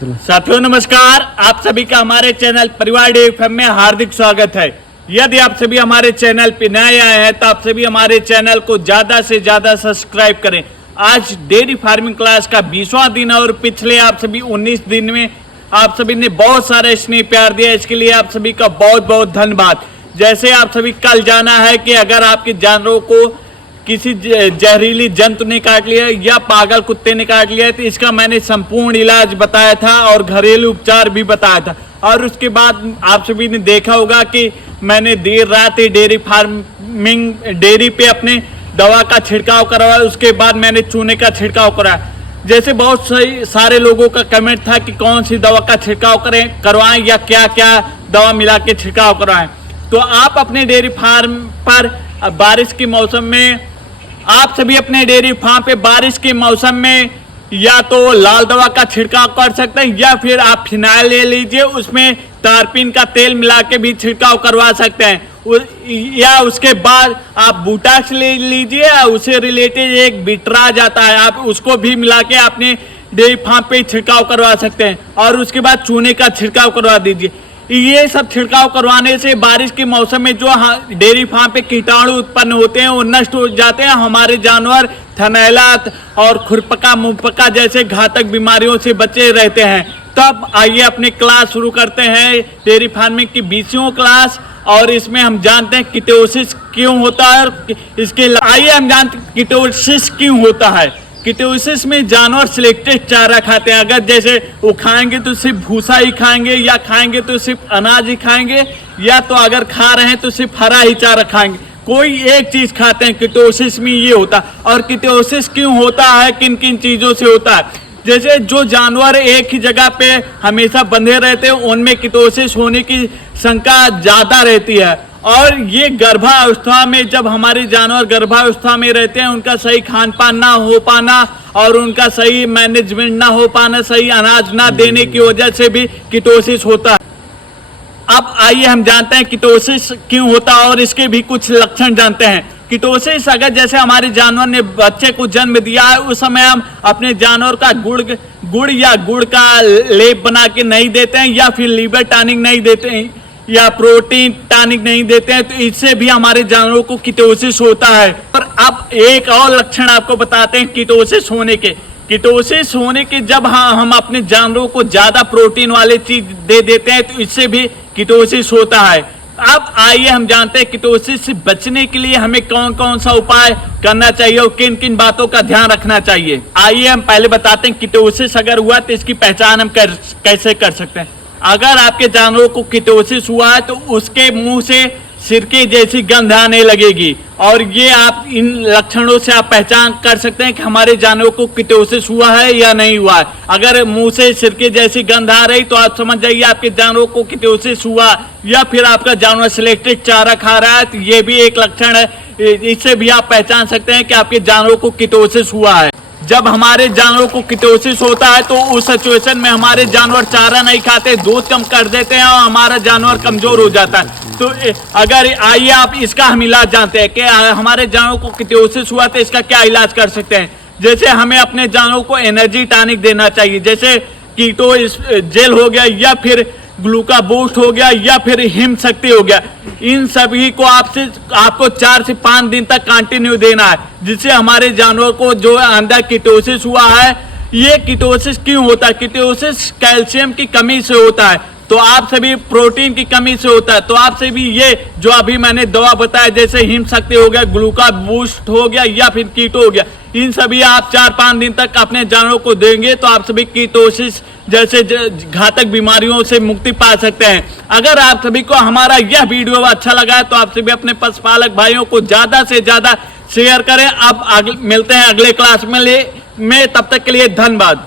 साथियों नमस्कार, आप सभी का हमारे चैनल परिवार डे एफएम में हार्दिक स्वागत है। यदि आप सभी हमारे चैनल पे नए आए हैं तो आप सभी हमारे चैनल को ज्यादा से ज्यादा सब्सक्राइब करें। आज डेयरी फार्मिंग क्लास का 20वां दिन है और पिछले आप सभी 19 दिन में आप सभी ने बहुत सारा स्नेह प्यार दिया, इसके लिए आप सभी का बहुत बहुत धन्यवाद। जैसे आप सभी कल जाना है कि अगर आपके जानवरों को किसी जहरीली जंतु ने काट लिया या पागल कुत्ते ने काट लिया तो इसका मैंने संपूर्ण इलाज बताया था और घरेलू उपचार भी बताया था। और उसके बाद आप सभी ने देखा होगा कि मैंने देर रात डेयरी फार्मिंग डेयरी पे अपने दवा का छिड़काव करवाया, उसके बाद मैंने चूने का छिड़काव कराया। जैसे बहुत सारे लोगों का कमेंट था कि कौन सी दवा का छिड़काव करवाएं या क्या क्या दवा मिला के छिड़काव करवाएं। तो आप अपने डेयरी फार्म पर बारिश के मौसम में आप सभी अपने डेयरी फार्म पे बारिश के मौसम में या तो लाल दवा का छिड़काव कर सकते हैं या फिर आप फिनाइल ले लीजिए, उसमें तारपीन का तेल मिला के भी छिड़काव करवा सकते हैं। या उसके बाद आप बूटाक्स ले लीजिए, उससे रिलेटेड एक बिटराज आता है, आप उसको भी मिला के अपने डेयरी फार्म पे छिड़काव करवा सकते हैं। और उसके बाद चूने का छिड़काव करवा दीजिए। ये सब छिड़काव करवाने से बारिश के मौसम में जो डेयरी फार्म पे कीटाणु उत्पन्न होते हैं वो नष्ट हो जाते हैं। हमारे जानवर थनैला और खुरपका मुंहपका जैसे घातक बीमारियों से बचे रहते हैं। तब आइए अपनी क्लास शुरू करते हैं, डेयरी फार्मिंग की 20वीं क्लास। और इसमें हम जानते हैं कीटोसिस क्यों होता है और इसके आइए हम जानते हैं कीटोसिस क्यों होता है। कीटोसिस में जानवर सिलेक्टेड चारा खाते हैं। अगर जैसे वो खाएंगे तो सिर्फ भूसा ही खाएंगे या खाएंगे तो सिर्फ अनाज ही खाएंगे या तो अगर खा रहे हैं तो सिर्फ हरा ही चारा खाएंगे, कोई एक चीज खाते हैं। कीटोसिस में ये होता है। और कीटोसिस क्यों होता है, किन किन चीजों से होता है। जैसे जो जानवर एक ही जगह पे हमेशा बंधे रहते हैं उनमें कीटोसिस होने की शंका ज्यादा रहती है। और ये गर्भावस्था में जब हमारे जानवर गर्भावस्था में रहते हैं उनका सही खान पान ना हो पाना और उनका सही मैनेजमेंट ना हो पाना, सही अनाज ना देने की वजह से भी कीटोसिस होता है। अब आइए हम जानते हैं कीटोसिस क्यों होता है और इसके भी कुछ लक्षण जानते हैं। कीटोसिस अगर जैसे हमारे जानवर ने बच्चे को जन्म दिया है उस समय हम अपने जानवर का गुड़ या गुड़ का लेप बना के नहीं देते हैं या फिर लीवर टॉनिक नहीं देते हैं या प्रोटीन टॉनिक नहीं देते हैं, तो इससे भी हमारे जानवरों को कीटोसिस होता है। और अब एक और लक्षण आपको बताते हैं कीटोसिस होने के। कीटोसिस होने के जब हम अपने जानवरों को ज्यादा प्रोटीन वाले चीज दे देते हैं तो इससे भी कीटोसिस होता है। अब आइए हम जानते हैं कीटोसिस से बचने के लिए हमें कौन कौन सा उपाय करना चाहिए और किन किन बातों का ध्यान रखना चाहिए। आइए हम पहले बताते हैं कीटोसिस अगर हुआ तो इसकी पहचान हम कैसे कर सकते हैं। अगर आपके जानवरों को कीटोसिस हुआ है तो उसके मुंह से सिरके जैसी गंध आने लगेगी और ये आप इन लक्षणों से आप पहचान कर सकते हैं कि हमारे जानवरों को कीटोसिस हुआ है या नहीं हुआ है। अगर मुंह से सिरके जैसी गंध आ रही तो आप समझ जाइए आपके जानवरों को कीटोसिस हुआ। या फिर आपका जानवर सिलेक्टेड चारा खा रहा है तो ये भी एक लक्षण है, इससे भी आप पहचान सकते हैं कि आपके जानवरों को कीटोसिस हुआ है। जब हमारे जानवरों को कीटोसिस होता है तो उस सिचुएशन में हमारे जानवर चारा नहीं खाते, दूध कम कर देते हैं और हमारा जानवर कमजोर हो जाता है। तो अगर आइए आप इसका हम इलाज जानते हैं कि हमारे जानवरों को कीटोसिस हुआ तो इसका क्या इलाज कर सकते हैं। जैसे हमें अपने जानवरों को एनर्जी टॉनिक देना चाहिए, जैसे कीटो जेल हो गया या फिर ग्लूका बूस्ट हो गया या फिर हिम शक्ति हो गया। इन सभी को आपको 4 से 5 दिन तक कंटिन्यू देना है, जिससे हमारे जानवर को जो अंदर कीटोसिस हुआ है। ये कीटोसिस क्यों होता है, कीटोसिस कैल्शियम की कमी से होता है, तो आप सभी प्रोटीन की कमी से होता है। तो आप सभी ये जो अभी मैंने दवा बताया जैसे हिम शक्ति हो गया, ग्लूका बूस्ट हो गया या फिर कीटो हो गया, इन सभी आप 4-5 दिन तक अपने जानवरों को देंगे तो आप सभी कीटोसिस जैसे घातक बीमारियों से मुक्ति पा सकते हैं। अगर आप सभी को हमारा यह वीडियो अच्छा लगा है तो आप सभी अपने पशुपालक भाइयों को ज्यादा से ज्यादा शेयर करें। अब मिलते हैं अगले क्लास में, तब तक के लिए धन्यवाद।